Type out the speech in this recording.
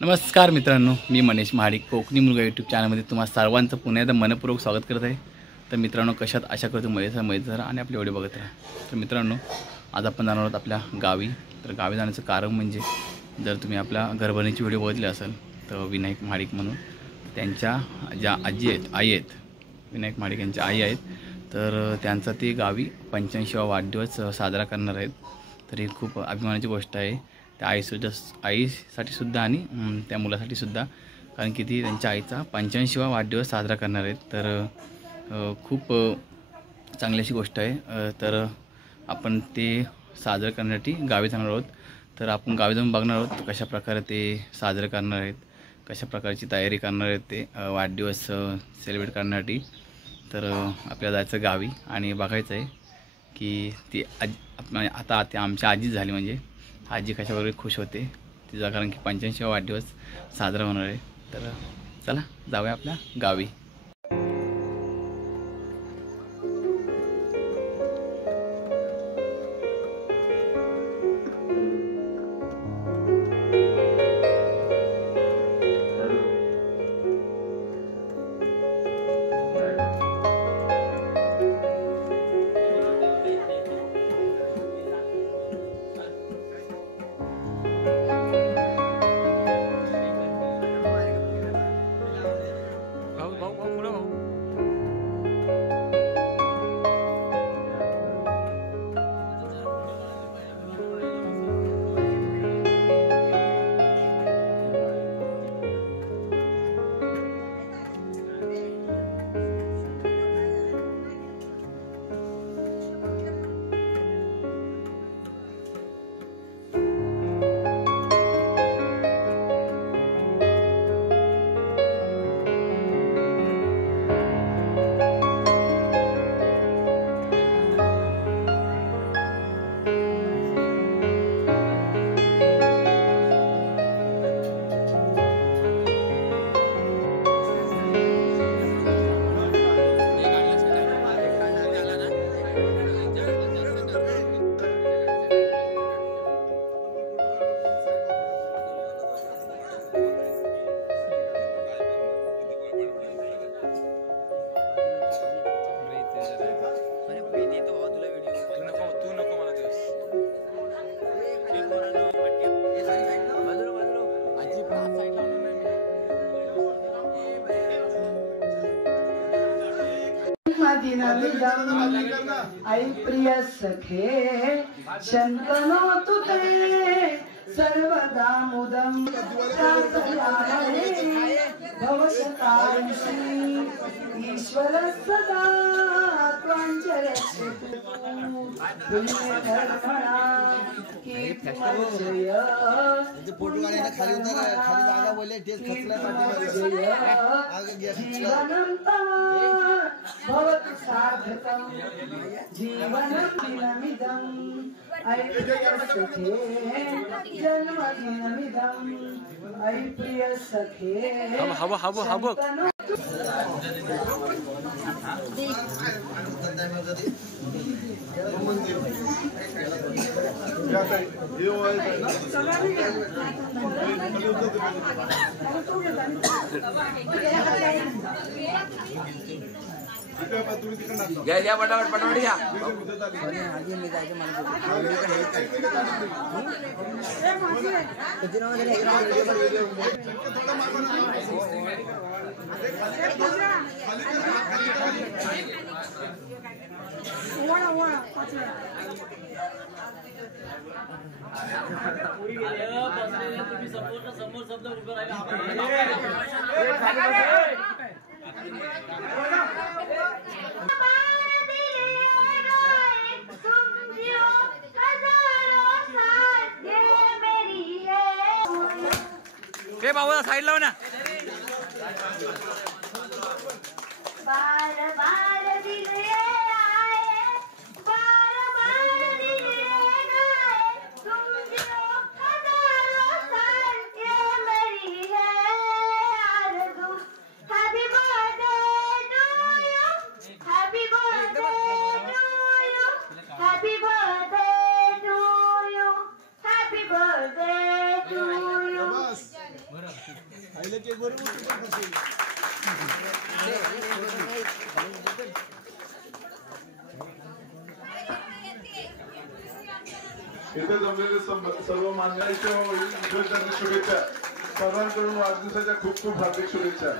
नमस्कार मित्रांनो, मी मनीष महाडिक कोकणी मुलगा यूट्यूब चॅनलमध्ये तुम्हा सर्वांचं पुन्हा एकदा मनपूर्वक स्वागत करत आहे। तर मित्रांनो, कशात आशा करतो मजेत जरा आणि आपले व्हिडिओ बघत राहा। तर मित्रांनो, आज आपण जाणार आहोत आपल्या गावी। तर गावी जाण्याचं कारण म्हणजे जर तुम्ही आपल्या घरभरणीची व्हिडिओ बघितली असेल तर विनायक महाडिक म्हणून त्यांच्या ज्या आजी आहेत, आई आहेत, विनायक महाडिक यांच्या आई आहेत, तर त्यांचा ते गावी 85वा वाढदिवस साजरा करणार आहेत। तर ही खूप अभिमानाची गोष्ट आहे त्या आईसाठी सुद्धा आणि त्या मुलासाठी सुद्धा, कारण की ती त्यांच्या आईचा 85वा वाढदिवस साजरा करणार आहेत। तर खूप चांगली अशी गोष्ट आहे। तर आपण ते साजरं करण्यासाठी गावी जाणार आहोत। तर आपण गावी जाऊन बघणार आहोत कशा प्रकारे ते साजरं करणार आहेत, कशा प्रकारची तयारी करणार आहेत ते वाढदिवस सेलिब्रेट करण्यासाठी। तर आपल्याला जायचं गावी आणि बघायचं आहे की ती आता आमच्या आजी झाली, म्हणजे आजी कशा वगैरे खुश होते तिचा, कारण की 85वा वाढदिवस साजरा होणार आहे। तर चला जाऊया आपल्या गावी। आई प्रिय सखे शंकनो तुते सर्वदा मुदम भवशतांशी ईश्वर सदा त्वांचरक्षतु पुण्यधर्मणा कीर्तिमजय जीवनं तव भवतु सार्थकं जीवनं दिनमिदं ऐ प्रिय सखे जन्मदिनमिदं ऐ प्रिय सखे हब घ्या पटापट घ्या। समोर शब्द उभं राहिला। हे बाबा साइड लाव ना। बार बार दिल आए, बार बार दिल गाए, तुम जो हजारों साल ये मेरी है आरज़ू। Happy birthday to you, happy birthday to you, happy birthday इथे जमलेले सर्व मान्याच्या शुभेच्छा. सर्वांकडून वाढदिवसाच्या खूप खूप हार्दिक शुभेच्छा.